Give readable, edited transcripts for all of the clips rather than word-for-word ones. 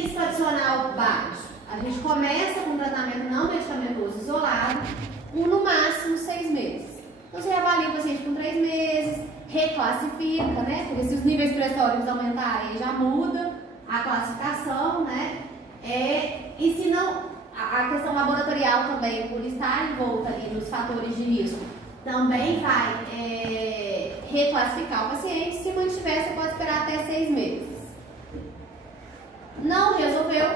risco adicional baixo. A gente começa com um tratamento não medicamentoso isolado por no máximo 6 meses. Então você avalia o paciente com 3 meses, reclassifica, né? Porque se os níveis pressóricos aumentarem, já muda a classificação, né? E se não, a questão laboratorial também, por estar envolta ali nos fatores de risco, também vai reclassificar o paciente. Se mantiver, você pode esperar até 6 meses. Não resolveu,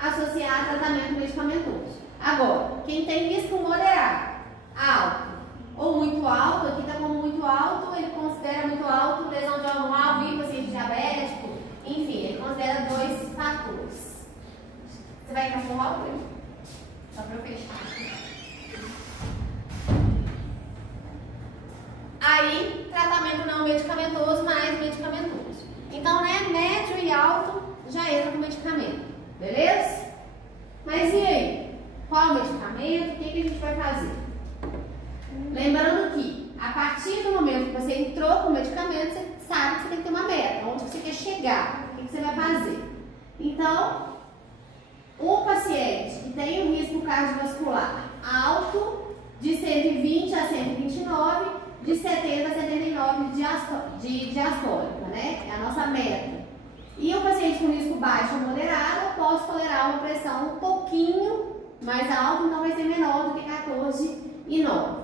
associar a tratamento medicamentoso. Agora, quem tem risco moderado, alto ou muito alto, aqui está como muito alto, ele considera muito alto lesão de órgão alvo e paciente diabético, enfim, ele considera 2 fatores. Você vai encapsular o olho? Só para eu fechar. Aí, tratamento não medicamentoso mais medicamentoso. Então, né, médio e alto já entra com medicamento, beleza? Mas e aí? Qual medicamento? O que a gente vai fazer? Lembrando que, a partir do momento que você entrou com o medicamento, você sabe que você tem que ter uma meta, onde você quer chegar, o que você vai fazer. Então, o paciente que tem um risco cardiovascular alto, de 120 a 129, de 70 a 79 de diastólica, né? É a nossa meta. E o paciente com risco baixo ou moderado, eu posso tolerar uma pressão um pouquinho mais alta, então vai ser menor do que 14,9.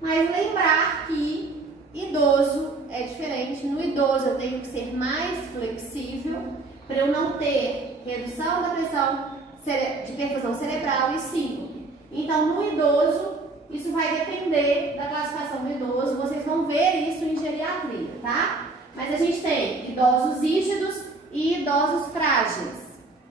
Mas lembrar que idoso é diferente. No idoso eu tenho que ser mais flexível para eu não ter redução da pressão de perfusão cerebral e síncope. Então, no idoso, isso vai depender da classificação do idoso. Vocês vão ver isso em geriatria, tá? Mas a gente tem idosos rígidos e idosos frágeis.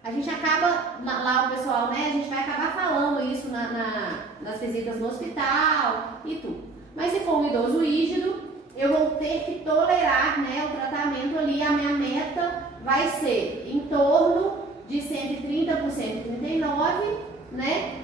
A gente acaba, lá o pessoal, né, a gente vai acabar falando isso nas visitas no hospital e tudo. Mas se for um idoso rígido, eu vou ter que tolerar, né, o tratamento ali. A minha meta vai ser em torno de 130 por 139, né,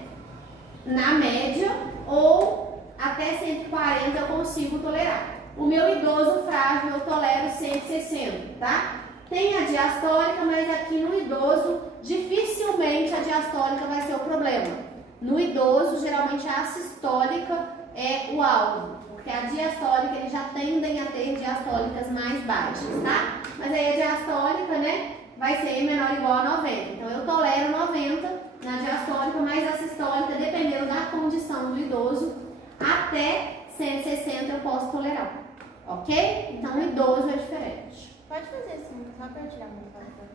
na média, ou até 140 eu consigo tolerar. O meu idoso frágil eu tolero 160, tá? Tem a diastólica, mas aqui no idoso, dificilmente a diastólica vai ser o problema. No idoso, geralmente a sistólica é o alvo, porque a diastólica, eles já tendem a ter diastólicas mais baixas, tá? Mas aí a diastólica, né, vai ser menor ou igual a 90. Então, eu tolero 90 na diastólica, mas a sistólica, dependendo da condição do idoso, até 160 eu posso tolerar, ok? Então, o idoso é diferente. Pode fazer assim, só para eu tirar a mão do papel.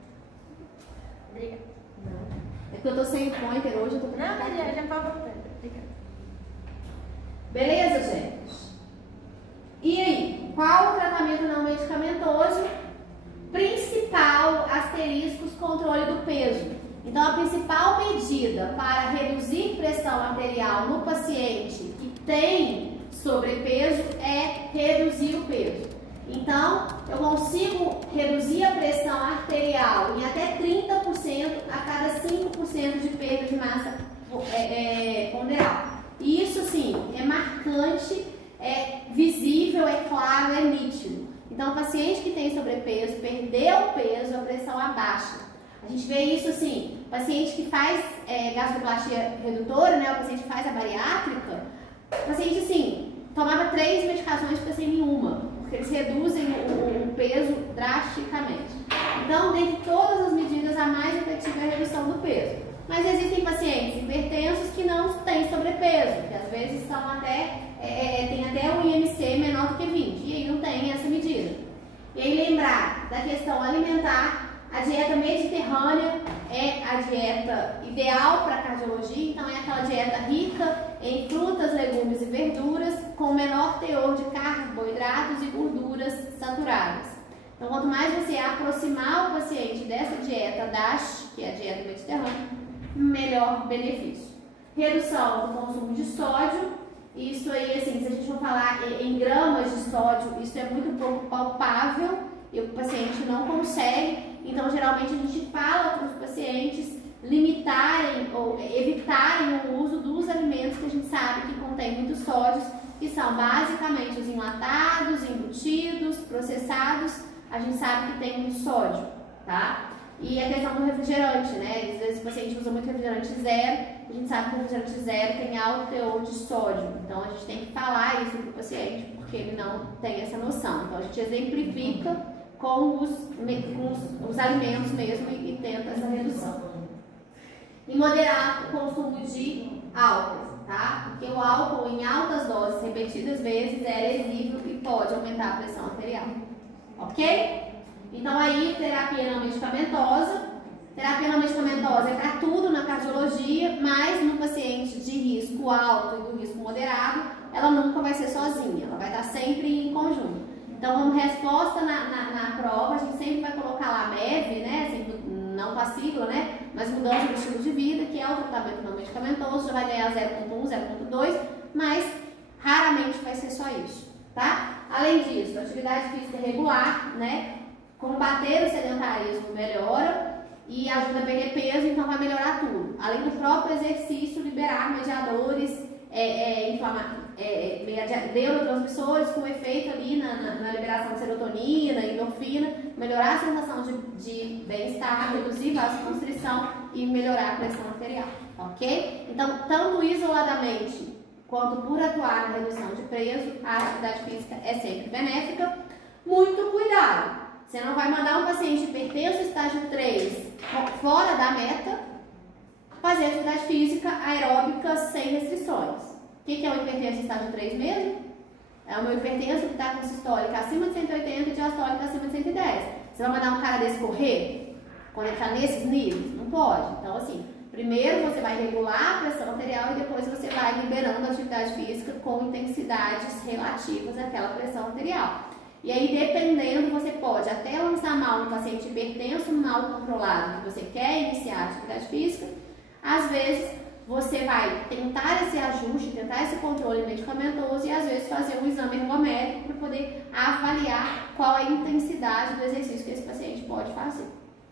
Obrigada. Não. É que eu tô sem pointer hoje, eu tô com... Não, mas já pode papel. Obrigada. Beleza, gente? E aí, qual o tratamento não medicamentoso? Principal, asteriscos, controle do peso. Então, a principal medida para reduzir pressão arterial no paciente que tem sobrepeso é reduzir o peso. Então, eu consigo reduzir a pressão arterial em até 30% a cada 5% de perda de massa ponderal. E isso, sim, é marcante, é visível, é claro, é nítido. Então, o paciente que tem sobrepeso, perdeu o peso, a pressão abaixa. A gente vê isso, assim, paciente que faz gastroplastia redutora, né, o paciente que faz a bariátrica, o paciente, assim, tomava 3 medicações para sem nenhuma, porque eles reduzem o peso drasticamente. Então, dentre todas as medidas, a mais efetiva é a redução do peso. Mas existem pacientes hipertensos que não têm sobrepeso, que às vezes são tem até um IMC menor do que 20, e aí não tem essa medida. E aí lembrar da questão alimentar, a dieta mediterrânea é a dieta ideal para cardiologia, então é aquela dieta rica em frutas, legumes e verduras, com menor teor de carboidratos e gorduras saturadas. Então, quanto mais você aproximar o paciente dessa dieta DASH, que é a dieta mediterrânea, melhor benefício. Redução do consumo de sódio, isso aí, assim, se a gente for falar em gramas de sódio, isso é muito pouco palpável e o paciente não consegue. Então, geralmente, a gente fala para os pacientes limitarem ou evitarem o uso dos alimentos que a gente sabe que contém muitos sódios, que são basicamente os enlatados, embutidos, processados, a gente sabe que tem muito sódio, tá? E a questão do refrigerante, né? Às vezes o paciente usa muito refrigerante zero, a gente sabe que o refrigerante zero tem alto teor de sódio. Então a gente tem que falar isso para o paciente, porque ele não tem essa noção. Então a gente exemplifica com os alimentos mesmo e tenta essa redução. E moderar o consumo de álcool, tá? Porque o álcool em altas doses, repetidas vezes, é lesivo e pode aumentar a pressão arterial. Ok? Então aí, terapia não medicamentosa. Terapia não medicamentosa é para tudo na cardiologia, mas no paciente de risco alto e do risco moderado, ela nunca vai ser sozinha, ela vai estar sempre em conjunto. Então, como resposta na prova, a gente sempre vai colocar lá MEV, né? Sempre, não com a sigla, né? Mas mudança do estilo de vida, que é o tratamento não medicamentoso, já vai ganhar 0,1, 0,2, mas raramente vai ser só isso, tá? Além disso, atividade física regular, né? Combater o sedentarismo melhora e ajuda a perder peso, então vai melhorar tudo. Além do próprio exercício, liberar mediadores, neurotransmissores com efeito ali na liberação de serotonina, endorfina, melhorar a sensação de bem-estar, reduzir vasoconstrição e melhorar a pressão arterial, ok? Então, tanto isoladamente quanto por atuar na redução de peso, a atividade física é sempre benéfica. Muito cuidado! Você não vai mandar um paciente hipertenso estágio 3 fora da meta fazer atividade física aeróbica sem restrições. O que é o hipertenso estágio 3 mesmo? É o meu hipertenso que está com sistólica acima de 180 e diastólica acima de 110. Você vai mandar um cara desse correr quando ele está nesses níveis? Não pode. Então, assim, primeiro você vai regular a pressão arterial e depois você vai liberando a atividade física com intensidades relativas àquela pressão arterial. E aí, dependendo, você pode até lançar mal no paciente hipertenso, mal controlado, que você quer iniciar a atividade física. Às vezes, você vai tentar esse ajuste, tentar esse controle medicamentoso e às vezes fazer um exame ergométrico para poder avaliar qual a intensidade do exercício que esse paciente pode fazer,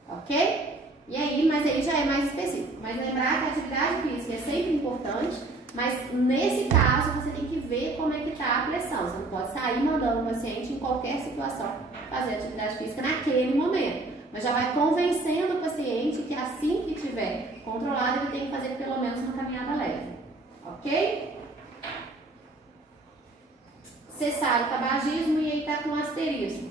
ok? E aí, mas aí já é mais específico. Mas lembrar que a atividade física é sempre importante, mas nesse caso você tem que ver como é que está a pressão. Você não pode sair mandando o paciente em qualquer situação fazer atividade física naquele momento. Mas já vai convencendo o paciente que assim que tiver controlado, ele tem que fazer pelo menos uma caminhada leve. Ok? Cessar o tabagismo e aí está com o asterisco.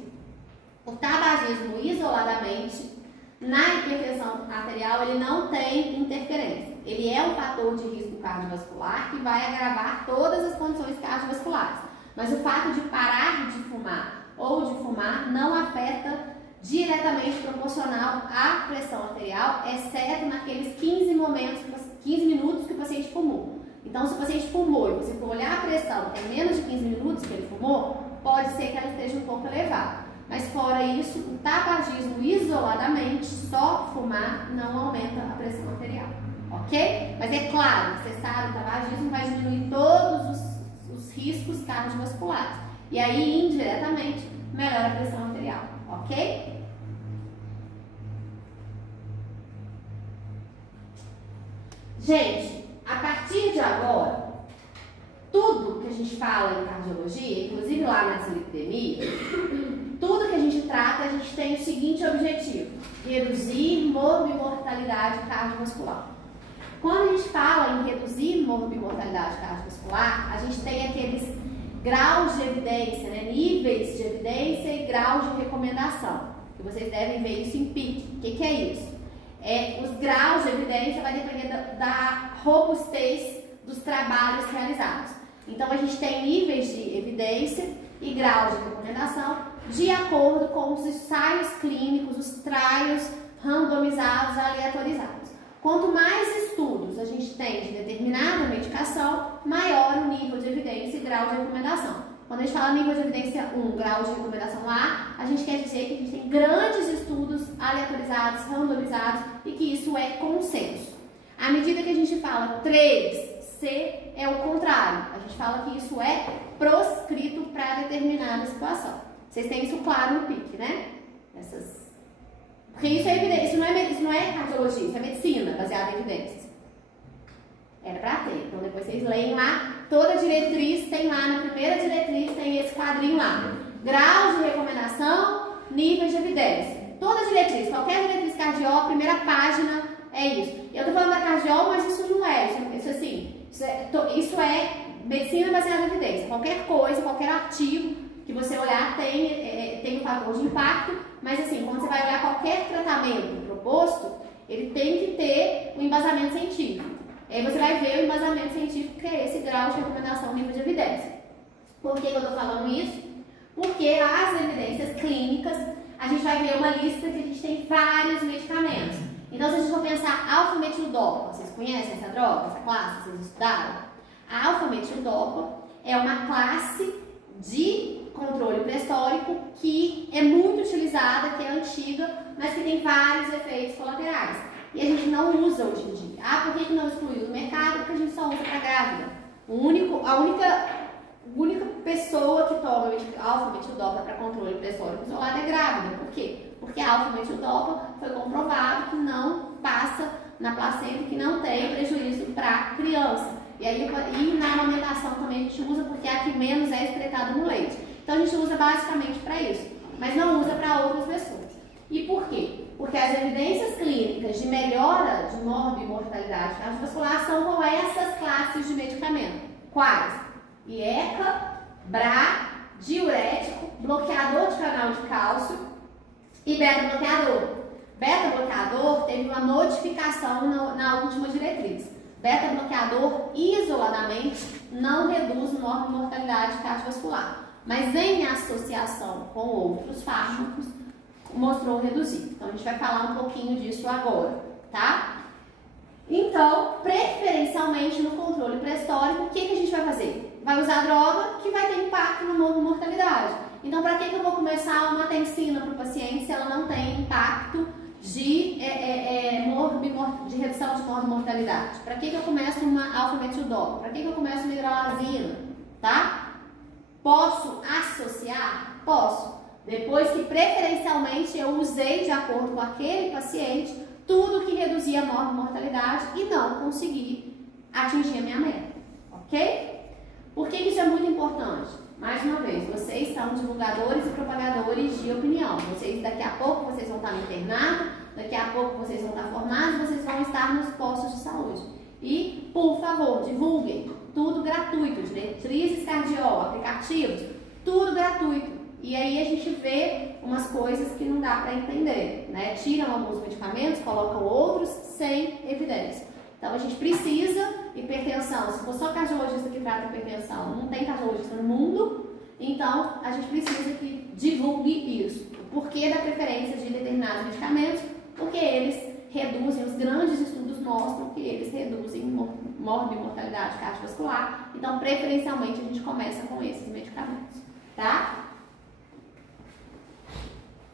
O tabagismo isoladamente, na hipertensão arterial, ele não tem interferência. Ele é um fator de risco cardiovascular que vai agravar todas as condições cardiovasculares. Mas o fato de parar de fumar ou de fumar não afeta diretamente proporcional à pressão arterial, exceto naqueles 15 minutos que o paciente fumou. Então, se o paciente fumou e você for olhar a pressão, tem menos de 15 minutos que ele fumou, pode ser que ela esteja um pouco elevada. Mas fora isso, o tabagismo isoladamente, só fumar, não aumenta a pressão arterial, ok? Mas é claro, cessar o tabagismo vai diminuir todos os riscos cardiovasculares. E aí, indiretamente, melhora a pressão arterial, ok? Gente, a partir de agora, tudo que a gente fala em cardiologia, inclusive lá na dislipidemia, tudo que a gente trata, a gente tem o seguinte objetivo: reduzir morbimortalidade cardiovascular. Quando a gente fala em reduzir morbimortalidade cardiovascular, a gente tem aqueles graus de evidência, né? Níveis de evidência e graus de recomendação, que vocês devem ver isso em PIC. O que é isso? Os graus de evidência vai depender da robustez dos trabalhos realizados. Então, a gente tem níveis de evidência e graus de recomendação de acordo com os ensaios clínicos, os trials randomizados, aleatorizados. Quanto mais estudos a gente tem de determinada medicação, maior o nível de evidência e grau de recomendação. Quando a gente fala nível de evidência 1, grau de recomendação A, a gente quer dizer que a gente tem grandes estudos aleatorizados, randomizados e que isso é consenso. À medida que a gente fala 3, C é o contrário. A gente fala que isso é proscrito para determinada situação. Vocês têm isso claro no PIC, né? Porque isso é evidência, isso não é cardiologia, isso é medicina baseada em evidências. Era para ter. Então depois vocês leem lá, toda diretriz tem lá, na primeira diretriz tem esse quadrinho lá. Graus de recomendação, níveis de evidência. Toda diretriz, qualquer diretriz cardiol, a primeira página é isso. Eu tô falando da cardiol, mas isso não é. Isso é medicina baseada em evidência. Qualquer coisa, qualquer artigo que você olhar tem um fator de impacto, mas assim, quando você vai olhar qualquer tratamento proposto, ele tem que ter um embasamento científico. Aí você vai ver o embasamento científico, que é esse grau de recomendação nível de evidência. Por que eu estou falando isso? Porque as evidências clínicas, a gente vai ver uma lista que a gente tem vários medicamentos. Então, se a gente for pensar alfa-metildopa, vocês conhecem essa droga, essa classe, vocês estudaram? A alfa-metildopa é uma classe de controle pressórico que é muito utilizada, que é antiga, mas que tem vários efeitos colaterais. E a gente não usa hoje em dia. Ah, por que não excluiu do mercado? Porque a gente só usa para grávida. A única pessoa que toma alfa-metildopa para controle pressórico isolado é grávida. Por quê? Porque a alfa-metildopa foi comprovado que não passa na placenta, que não tem prejuízo para a criança. E na amamentação também a gente usa porque é a que menos é excretada no leite. Então a gente usa basicamente para isso, mas não usa para outras pessoas. E por quê? Porque as evidências clínicas de melhora de morbimortalidade cardiovascular são com essas classes de medicamento. Quais? IECA, BRA, diurético, bloqueador de canal de cálcio e beta-bloqueador. Beta-bloqueador teve uma modificação na última diretriz. Beta-bloqueador isoladamente não reduz morbimortalidade cardiovascular, mas em associação com outros fármacos mostrou reduzir. Então a gente vai falar um pouquinho disso agora, tá? Então, preferencialmente no controle pressórico, o que a gente vai fazer? Vai usar droga que vai ter impacto na morbimortalidade. Então, para que eu vou começar uma tensina para o paciente se ela não tem impacto de redução de morbimortalidade? Para que eu começo uma alfa-metildopa? Para que eu começo uma hidralazina? Tá? Posso associar? Posso. Depois que preferencialmente eu usei de acordo com aquele paciente tudo que reduzia a morbimortalidade e não consegui atingir a minha meta, ok? Por que isso é muito importante? Mais uma vez, vocês são divulgadores e propagadores de opinião. Daqui a pouco vocês vão estar no internato, daqui a pouco vocês vão estar formados, vocês vão estar nos postos de saúde. E, por favor, divulguem, tudo gratuito, diretrizes cardiol, aplicativos, tudo gratuito. E aí a gente vê umas coisas que não dá para entender, né? Tiram alguns medicamentos, colocam outros sem evidência. Então a gente precisa, hipertensão, se for só cardiologista que trata hipertensão, não tem cardiologista no mundo, então a gente precisa que divulgue isso. O porquê da preferência de determinados medicamentos, porque eles reduzem, os grandes estudos mostram que eles reduzem morbimortalidade cardiovascular, então preferencialmente a gente começa com esses medicamentos, tá?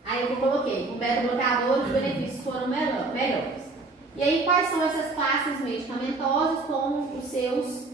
Aí eu coloquei, o beta-bloqueador, os benefícios foram melhores. E aí, quais são essas classes medicamentosas com os seus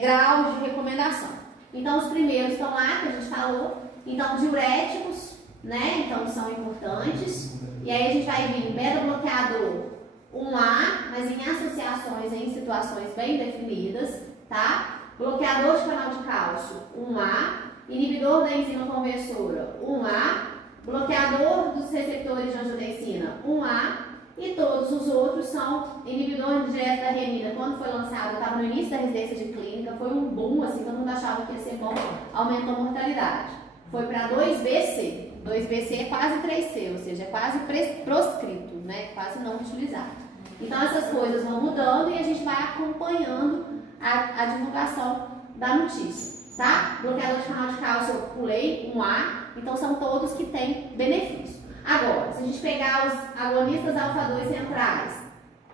graus de recomendação? Então, os primeiros estão lá, que a gente falou. Então, diuréticos, né? Então, são importantes. E aí, a gente vai vir beta-bloqueador 1A, mas em associações, em situações bem definidas, tá? Bloqueador de canal de cálcio 1A, inibidor da enzima conversora 1A, bloqueador dos receptores de angiotensina 1A, e todos os outros são inibidores direto da renina. Quando foi lançado, eu estava no início da residência de clínica, foi um boom, assim, todo mundo achava que ia ser bom, aumentou a mortalidade. Foi para 2BC. 2BC é quase 3C, ou seja, é quase proscrito, né? Quase não utilizado. Então essas coisas vão mudando e a gente vai acompanhando a divulgação da notícia, tá? Bloqueador de canal de cálcio, eu pulei 1A, então são todos que têm benefício. Agora, se a gente pegar os agonistas alfa-2 centrais,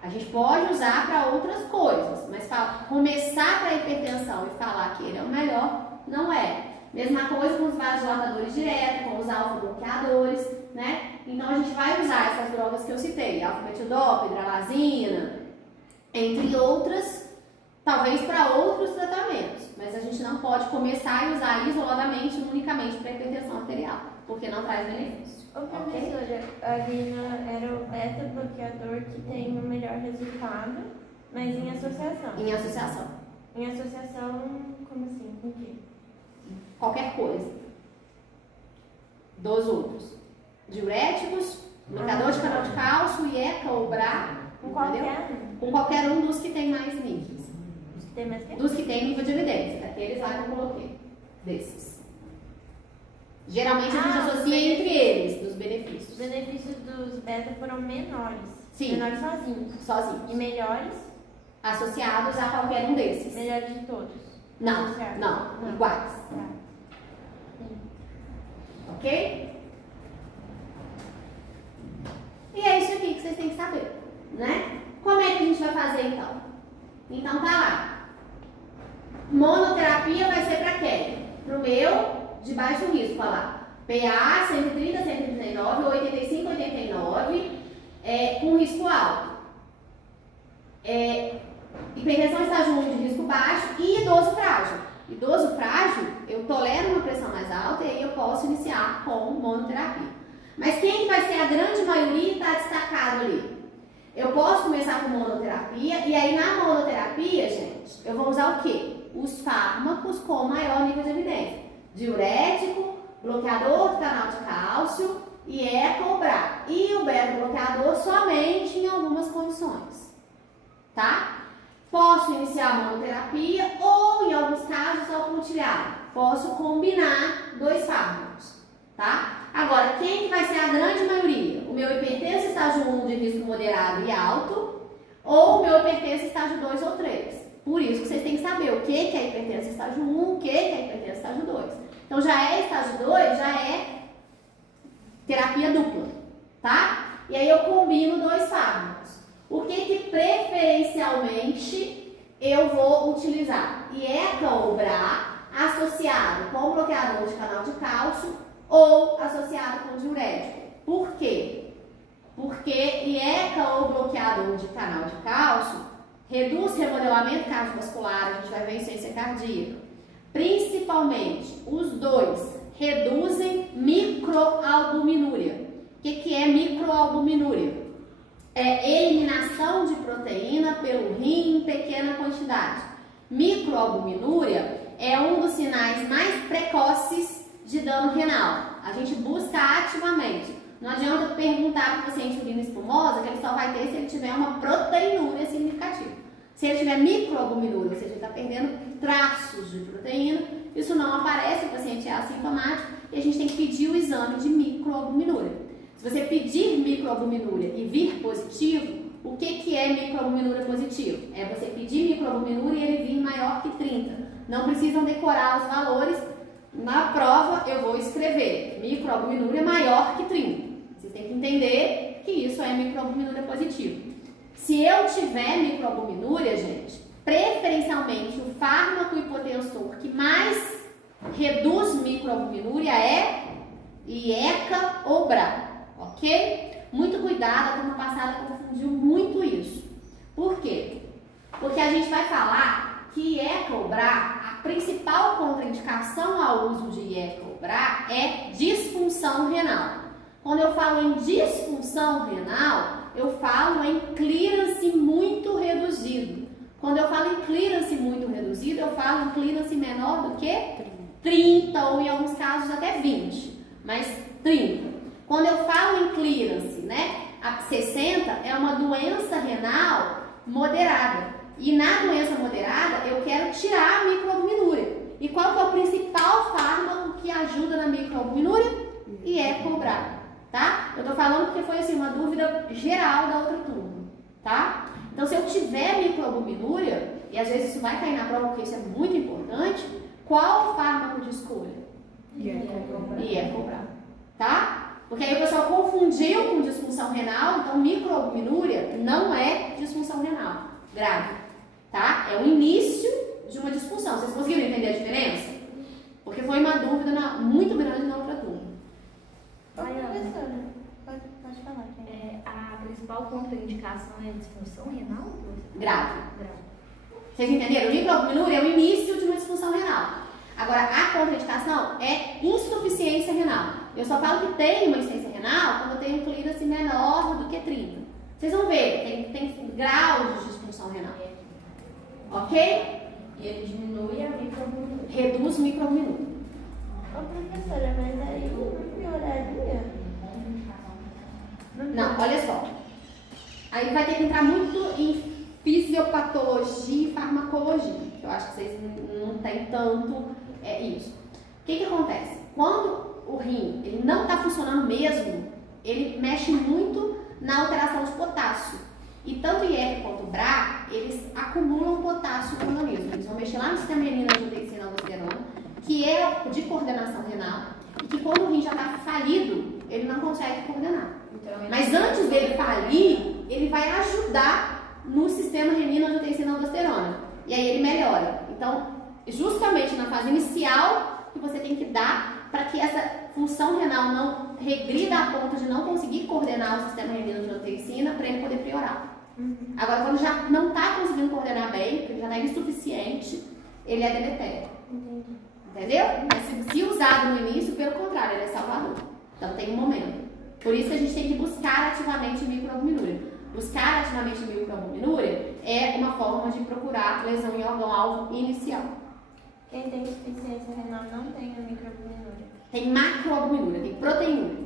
a gente pode usar para outras coisas, mas para começar para a hipertensão e falar que ele é o melhor, não é. Mesma coisa com os vasodilatadores diretos, com os alfa-bloqueadores, né? Então a gente vai usar essas drogas que eu citei, alfa-metildopa, hidralazina, entre outras, talvez para outros tratamentos, mas a gente não pode começar a usar isoladamente, unicamente para hipertensão arterial, porque não traz benefício. Ô, professora, a Lina era o beta-bloqueador que tem o melhor resultado, mas em associação. Em associação. Em associação, como assim? Com o quê? Qualquer coisa. Dos outros. diuréticos, bloqueador de canal de cálcio, IECA ou BRA. Com qualquer Com qualquer um dos que tem mais níveis. Tem mais que? Dos que tem nível de evidência. Daqueles lá que eu coloquei. Desses. Geralmente a gente associa entre eles, dos benefícios. Os benefícios dos beta foram menores. Sim. Menores sozinhos. Sozinhos. E melhores? Associados a qualquer um desses. Melhores de todos. Não, Associados. não. Iguais. Tá. Sim. Ok? E é isso aqui que vocês têm que saber, né? Como é que a gente vai fazer então? Então tá lá. Monoterapia vai ser para quem? Pro meu de baixo risco, olha lá. PA 130, 139, 85, 89, com risco alto. Hipertensão estágio 1 de risco baixo e idoso frágil. Idoso frágil, eu tolero uma pressão mais alta e aí eu posso iniciar com monoterapia. Mas quem vai ser a grande maioria está destacado ali? Eu posso começar com monoterapia e aí na monoterapia, gente, eu vou usar o quê? Os fármacos com maior nível de evidência. Diurético, bloqueador do canal de cálcio, IECA ou BRA. E o beta-bloqueador somente em algumas condições, tá? Posso iniciar a monoterapia ou, em alguns casos, só com utilizar. Posso combinar dois fármacos, tá? Agora, quem que vai ser a grande maioria? O meu hipertenso estágio 1 de risco moderado e alto ou o meu hipertenso estágio 2 ou 3? Por isso que vocês têm que saber o que é hipertenso estágio 1, o que é hipertenso estágio 2. Então, já é estágio 2, já é terapia dupla, tá? E aí eu combino dois fármacos. O que preferencialmente eu vou utilizar? IECA ou BRA associado com bloqueador de canal de cálcio ou associado com diurético. Por quê? Porque IECA ou bloqueador de canal de cálcio reduz remodelamento cardiovascular, a gente vai ver insuficiência cardíaca. Principalmente, os dois reduzem microalbuminúria. O que é microalbuminúria? É eliminação de proteína pelo rim em pequena quantidade. Microalbuminúria é um dos sinais mais precoces de dano renal. A gente busca ativamente. Não adianta perguntar para o paciente urina espumosa que ele só vai ter se ele tiver uma proteinúria significativa. Se ele tiver microalbuminúria, ou seja, ele está perdendo traços de proteína, isso não aparece, o paciente é assintomático e a gente tem que pedir o exame de microalbuminúria. Se você pedir microalbuminúria e vir positivo, o que é microalbuminúria positivo? É você pedir microalbuminúria e ele vir maior que 30. Não precisam decorar os valores. Na prova eu vou escrever microalbuminúria maior que 30. Vocês têm que entender que isso é microalbuminúria positivo. Se eu tiver microalbuminúria, gente, preferencialmente o fármaco hipotensor que mais reduz microalbuminúria é IECA ou BRA, ok? Muito cuidado, a turma passada confundiu muito isso. Por quê? Porque a gente vai falar que IECA ou BRA, a principal contraindicação ao uso de IECA ou BRA é disfunção renal. Quando eu falo em disfunção renal, eu falo em clearance muito reduzido. Quando eu falo em clearance muito reduzido, eu falo em clearance menor do que 30 ou em alguns casos até 20, mas 30. Quando eu falo em clearance, né, a 60 é uma doença renal moderada. E na doença moderada, eu quero tirar a microalbuminúria. E qual que é o principal fármaco que ajuda na microalbuminúria? IECA ou BRA, tá? Eu tô falando porque foi assim uma dúvida geral da outra turma, tá? Então, se eu tiver microalbuminúria, e às vezes isso vai cair na prova porque isso é muito importante, qual o fármaco de escolha? IECA ou BRA, tá? Porque aí o pessoal confundiu com disfunção renal, então microalbuminúria não é disfunção renal grave, tá? É o início de uma disfunção. Vocês conseguiram entender a diferença? Porque foi uma dúvida muito grande na outra turma. Professora, pode falar. A principal contraindicação é a disfunção renal? Grave. Vocês entenderam? Microalbuminúria é o início de uma disfunção renal. Agora, a contraindicação é insuficiência renal. Eu só falo que tem uma insuficiência renal quando eu tenho um clearance menor do que 30. Vocês vão ver, tem graus de disfunção renal. Ok? E ele diminui a microalbuminúria. Reduz microalbuminúria. Ô professora, mas aí não pioraria? Não, olha só. Aí vai ter que entrar muito em fisiopatologia e farmacologia. Eu acho que vocês não têm tanto isso. O que acontece? Quando o rim ele não está funcionando mesmo, ele mexe muito na alteração de potássio. E tanto o IECA quanto o BRA, eles acumulam potássio no organismo. Eles vão mexer lá no sistema renina-angiotensina-aldosterona, que é de coordenação renal, e que quando o rim já está falido, ele não consegue coordenar. Então, mas antes dele falir, ele vai ajudar no sistema renina-angiotensina-aldosterona. E aí ele melhora. Então, justamente na fase inicial que você tem que dar para que essa função renal não regrida a ponto de não conseguir coordenar o sistema renina-angiotensina para ele poder priorar. Agora, quando já não está conseguindo coordenar bem, porque ele já está insuficiente, ele é deletério. Entendeu? Mas se usado no início, pelo contrário, ele é salvador. Então tem um momento. Por isso que a gente tem que buscar ativamente microalbuminúria. Buscar ativamente microalbuminúria é uma forma de procurar lesão em órgão-alvo inicial. Quem tem insuficiência renal não tem a microalbuminúria. Tem macroalbuminúria, tem proteinúria.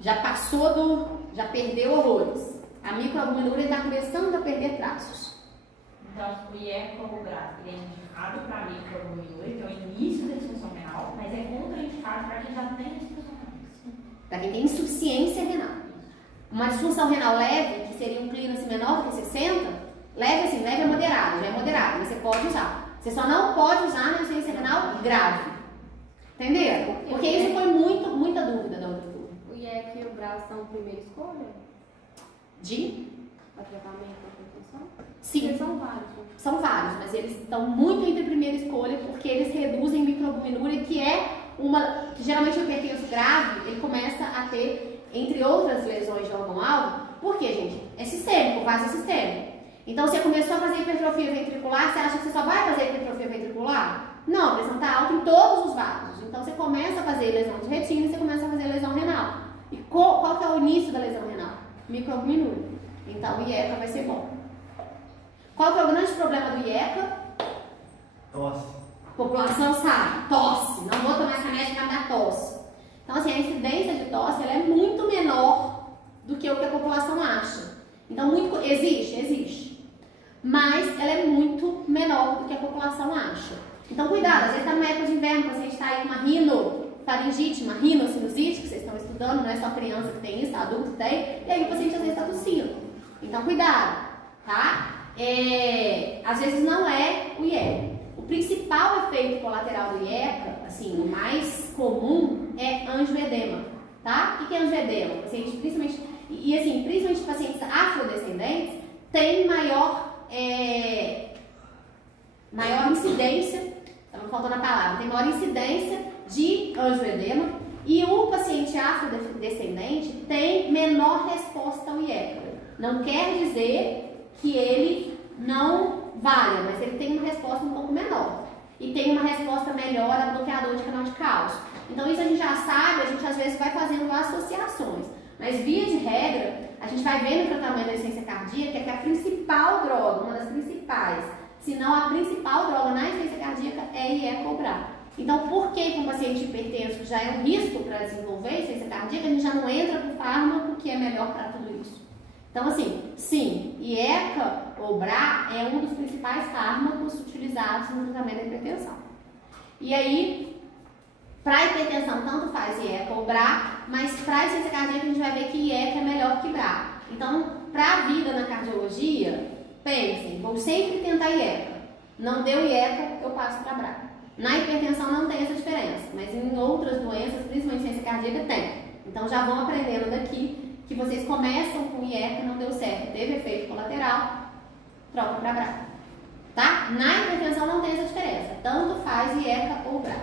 Já passou já perdeu horrores. A microalbuminúria está começando a perder traços. Então, o IECA ou o BRA, ele é indicado para a microalbuminúria, que é o início da disfunção renal, mas é contraindicado para quem já tem disfunção renal. Para quem tem insuficiência renal. Uma disfunção renal leve, que seria um clearance menor do que 60, leve assim, leve é moderado, já é moderado, mas você pode usar. Você só não pode usar na insuficiência renal grave. Entenderam? Porque isso foi muita dúvida da outra turma. O IECA e o BRA são a primeira escolha? De? Para tratamento da hipertensão? Sim. Porque são vários. São vários, mas eles estão muito entre primeira escolha porque eles reduzem microalbuminúria, que é uma... que geralmente o hipertenso grave, ele começa a ter, entre outras lesões de órgão-alvo, por quê, gente? É sistêmico, vasosistêmico. Então, você começou a fazer hipertrofia ventricular, você acha que você só vai fazer hipertrofia ventricular? Não, a pressão está alta em todos os vasos. Então, você começa a fazer lesão de retina e você começa a fazer lesão renal. E qual que é o início da lesão renal? Microalbuminúria. Então, o IECA vai ser bom. Qual que é o grande problema do IECA? Tosse. A população sabe, tosse. Não vou tomar essa remédio para dar tosse. Então, assim, a incidência de tosse ela é muito menor do que o que a população acha. Então, existe. Mas ela é muito menor do que a população acha. Então, cuidado, às vezes está numa época de inverno, o paciente está aí com uma rinofaringite, uma rinocinusite, que vocês estão estudando, não é só criança que tem isso, adulto tem, e aí o paciente às vezes está tossindo. Então, cuidado, tá? Às vezes não é o IECA. O principal efeito colateral do IECA, assim, o mais comum, é angioedema, tá? O que é angioedema? O paciente, principalmente pacientes afrodescendentes, tem maior incidência, estamos faltando a palavra, tem maior incidência de angioedema e o paciente afrodescendente tem menor resposta ao IECA. Não quer dizer que ele não valha, mas ele tem uma resposta um pouco menor e tem uma resposta melhor a bloqueador de canal de cálcio. Então isso a gente já sabe, a gente às vezes vai fazendo associações, mas via de regra, a gente vai ver no tratamento da insuficiência cardíaca que a principal droga, uma das principais, se não a principal droga na insuficiência cardíaca é IECA ou BRA. Então, por que um paciente hipertenso já é um risco para desenvolver insuficiência cardíaca, a gente já não entra com fármaco que é melhor para tudo isso? Então, assim, sim, IECA ou BRA é um dos principais fármacos utilizados no tratamento da hipertensão. E aí, para hipertensão, tanto faz IECA ou BRA, mas para a insuficiência cardíaca a gente vai ver que IECA é melhor que BRA. Então, para a vida na cardiologia, pensem, vou sempre tentar IECA. Não deu IECA, eu passo para BRA. Na hipertensão não tem essa diferença, mas em outras doenças, principalmente insuficiência cardíaca, tem. Então, já vão aprendendo daqui que vocês começam com IECA, não deu certo, teve efeito colateral, troca para BRA. Tá? Na hipertensão não tem essa diferença, tanto faz IECA ou BRA.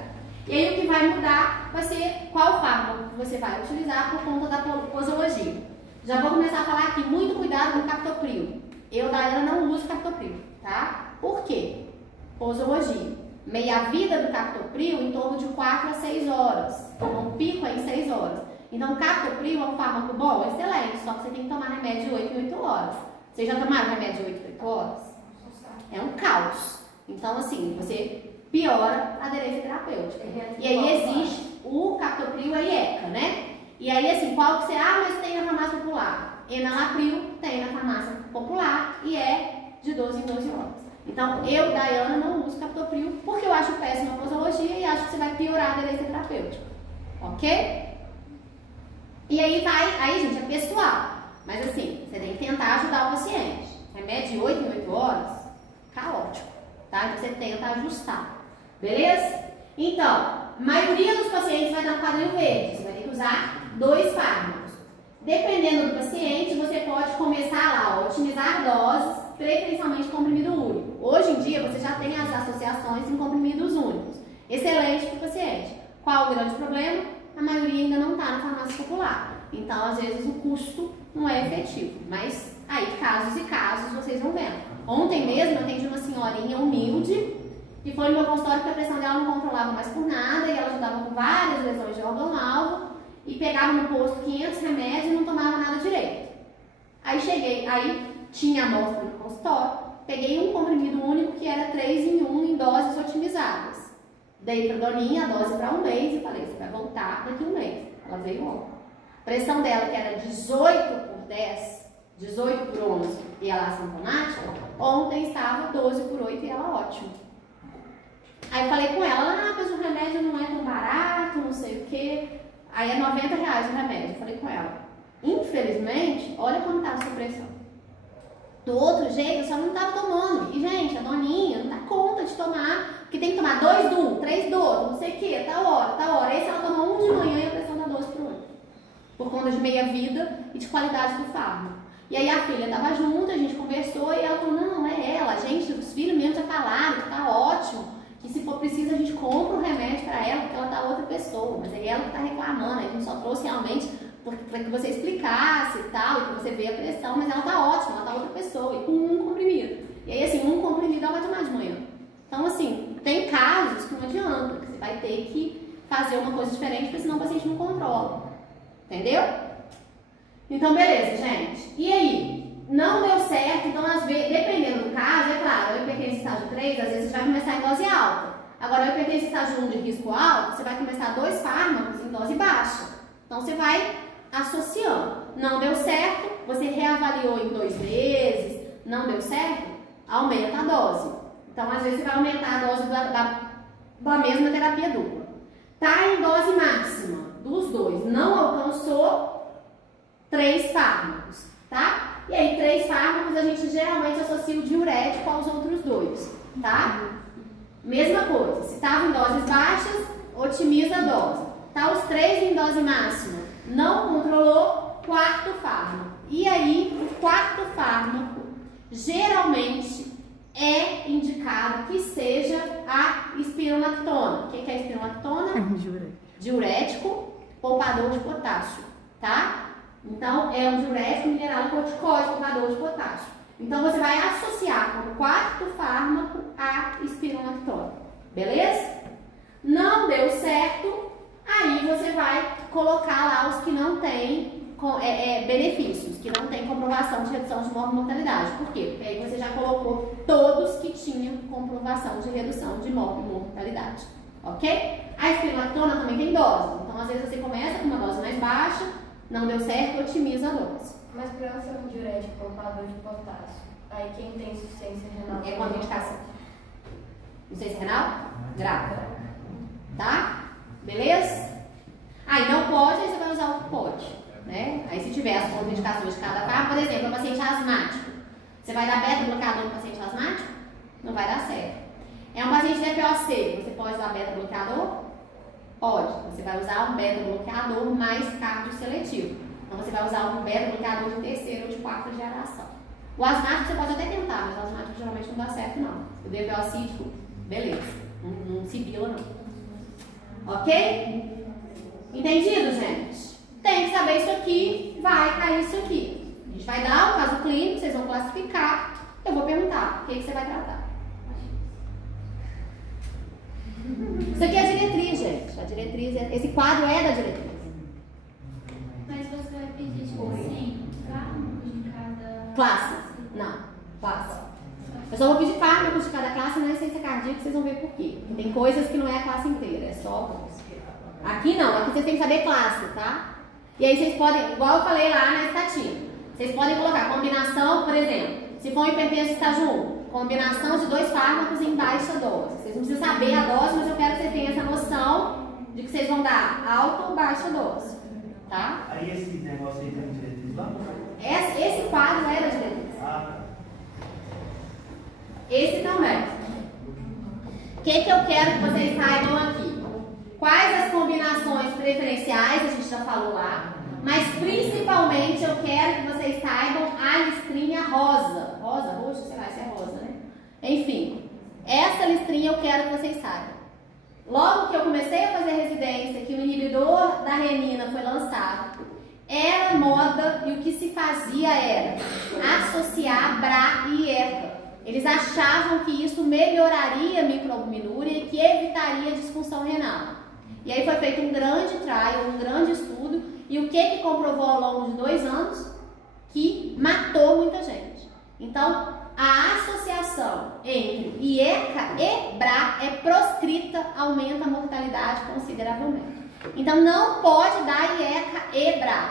E aí o que vai mudar vai ser qual fármaco que você vai utilizar por conta da posologia. Já vou começar a falar aqui, muito cuidado com o captopril. Eu, Daiana, não uso captopril, tá? Por quê? Posologia. Meia-vida do captopril em torno de 4 a 6 horas. Então, o pico é em 6 horas. Então, captopril é um fármaco bom? Excelente, só que você tem que tomar remédio de 8 em 8 horas. Vocês já tomaram remédio de 8 em 8 horas? É um caos. Então, assim, você piora a aderência terapêutica. E aí existe o captopril e IECA, né? E aí, assim, qual que você... Ah, mas tem na farmácia popular. Enalapril tem na farmácia popular e é de 12 em 12 horas. Então, eu, Daiana, não uso captopril porque eu acho péssima a posologia e acho que você vai piorar a aderência terapêutica. Ok? E aí, gente, é pessoal. Mas assim, você tem que tentar ajudar o paciente. Remédio de 8 em 8 horas, caótico, tá? Então você tenta ajustar. Beleza? Então, a maioria dos pacientes vai dar um quadril verde. Você vai ter que usar 2 fármacos. Dependendo do paciente, você pode começar lá, ó, otimizar doses, preferencialmente comprimido único. Hoje em dia, você já tem as associações em comprimidos únicos. Excelente para o paciente. Qual o grande problema? A maioria ainda não está na farmácia popular. Então, às vezes, o custo não é efetivo. Mas aí, casos e casos, vocês vão vendo. Ontem mesmo, eu atendi uma senhorinha humilde que foi no meu consultório porque a pressão dela não controlava mais por nada e ela ajudava com várias lesões de órgão-alvo e pegava no posto 500 remédios e não tomava nada direito. Aí cheguei, tinha amostra no consultório, peguei um comprimido único que era 3 em 1 em doses otimizadas. Dei pra Doninha a dose para 1 mês e falei, você vai voltar daqui a 1 mês. Ela veio logo. A pressão dela, que era 18 por 10, 18 por 11 e ela assintomática, ontem estava 12 por 8 e ela ótima. Aí eu falei com ela, mas o remédio não é tão barato, não sei o quê. Aí é R$90 o remédio. Eu falei com ela, infelizmente, olha como está a sua pressão. Do outro jeito, só não estava tomando. E, gente, a Doninha não dá conta de tomar, porque tem que tomar 2 de um, 3 do outro, não sei o quê, tal hora. Esse ela tomou 1 de manhã e a pressão dá 12 por 8. Por conta de meia-vida e de qualidade do fármaco. E aí a filha estava junto, a gente conversou e ela falou, não, é ela. Gente, os filhos mesmo já falaram que tá ótimo. Que se for preciso a gente compra o remédio para ela, porque ela tá outra pessoa. Mas é ela que tá reclamando, a gente só trouxe realmente para que você explicasse e tal, e que você vê a pressão, mas ela tá ótima, ela tá outra pessoa, e com um comprimido. E aí assim, um comprimido ela vai tomar de manhã. Então assim, tem casos que não adianta, que você vai ter que fazer uma coisa diferente, porque senão o paciente não controla. Entendeu? Então beleza, gente. E aí? Não deu certo, então às vezes, dependendo do caso, é claro, o hipertensão estágio 3, às vezes você vai começar em dose alta. Agora, o hipertensão estágio 1 de risco alto, você vai começar 2 fármacos em dose baixa. Então, você vai associando. Não deu certo, você reavaliou em 2 meses, não deu certo, aumenta a dose. Então, às vezes, você vai aumentar a dose da mesma terapia dupla. Tá em dose máxima dos 2, não alcançou 3 fármacos, tá? E aí, 3 fármacos, a gente geralmente associa o diurético aos outros 2, tá? Mesma coisa, se estava em doses baixas, otimiza a dose. Tá os 3 em dose máxima, não controlou, 4º fármaco. E aí, o 4º fármaco, geralmente, é indicado que seja a espironolactona. O que é a espironolactona? Diurético, poupador de potássio, tá? Então, é um diurético mineral corticóide, poupador de potássio. Então, você vai associar como 4º fármaco a espironolactona, beleza? Não deu certo, aí você vai colocar lá os que não têm benefícios, que não tem comprovação de redução de mortalidade. Por quê? Porque aí você já colocou todos que tinham comprovação de redução de mortalidade, ok? A espironolactona também tem dose, então às vezes você começa com uma dose mais baixa, não deu certo, otimiza a dose. Mas para ela ser um diurético poupador de potássio, aí quem tem insuficiência renal... É com a medicação. Insuficiência renal? Grave. Tá? Beleza? Aí não pode, aí você vai usar o que pode. Né? Aí se tiver as contraindicações de cada fármaco, por exemplo, o paciente asmático, você vai dar beta-bloqueador no paciente asmático? Não vai dar certo. É um paciente de DPOC, você pode usar beta-bloqueador? Pode. Você vai usar um beta-bloqueador mais cardioseletivo. Então você vai usar um beta-bloqueador de 3ª ou de 4ª geração. O asmático você pode até tentar, mas o asmático geralmente não dá certo não. O DPOC, beleza. Não sibila não. Ok? Entendido, gente? Tem que saber isso aqui, vai cair isso aqui. A gente vai dar o caso clínico, vocês vão classificar. Eu vou perguntar, o que você vai tratar? Isso aqui é a diretriz, gente. A diretriz, esse quadro é da diretriz. Mas você vai pedir, tipo assim, fármacos de cada... Classe? Não, classe. Eu só vou pedir fármacos de cada classe na essência cardíaca, vocês vão ver por quê. Porque tem coisas que não é a classe inteira, é só alguns. Aqui não, aqui vocês têm que saber classe, tá? E aí vocês podem, igual eu falei lá na estatina, vocês podem colocar combinação, por exemplo, se for um hipertenso estágio 1, combinação de 2 fármacos em baixa dose. Vocês não precisam saber a dose, mas eu quero que vocês tenham essa noção de que vocês vão dar alta ou baixa dose, tá? Aí esse negócio aí tem diretriz lá? Esse quadro era diretriz. Ah, Esse também. O que eu quero que vocês saibam aqui? Quais as combinações preferenciais, a gente já falou lá, mas principalmente eu quero que vocês saibam a listrinha rosa. Rosa, roxo, sei lá, se é rosa, né? Enfim, essa listrinha eu quero que vocês saibam. Logo que eu comecei a fazer residência, que o inibidor da renina foi lançado, era moda e o que se fazia era associar BRA e ECA. Eles achavam que isso melhoraria a microalbuminúria e que evitaria a disfunção renal. E aí foi feito um grande trial, um grande estudo, e o que comprovou ao longo de 2 anos? Que matou muita gente. Então, a associação entre IECA e BRA é proscrita, aumenta a mortalidade consideravelmente. Então, não pode dar IECA e BRA.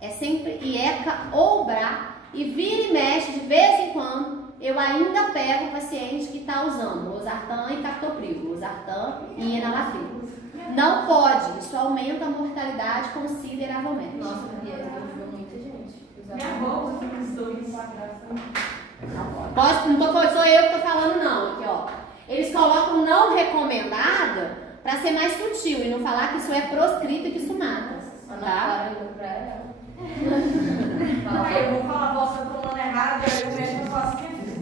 É sempre IECA ou BRA, e vira e mexe, de vez em quando, eu ainda pego o paciente que está usando losartan e captopril, losartan e enalapril. Não pode, isso aumenta a mortalidade consideravelmente. Nossa, Maria, ajudou muita gente. Minha bolsa tem uns 2 Pode, sou eu que estou falando não, aqui ó. Eles colocam não recomendada para ser mais sutil e não falar que isso é proscrito e que isso mata, tá? Eu vou falar, posso estar tomando errado, aí o médico fala assim,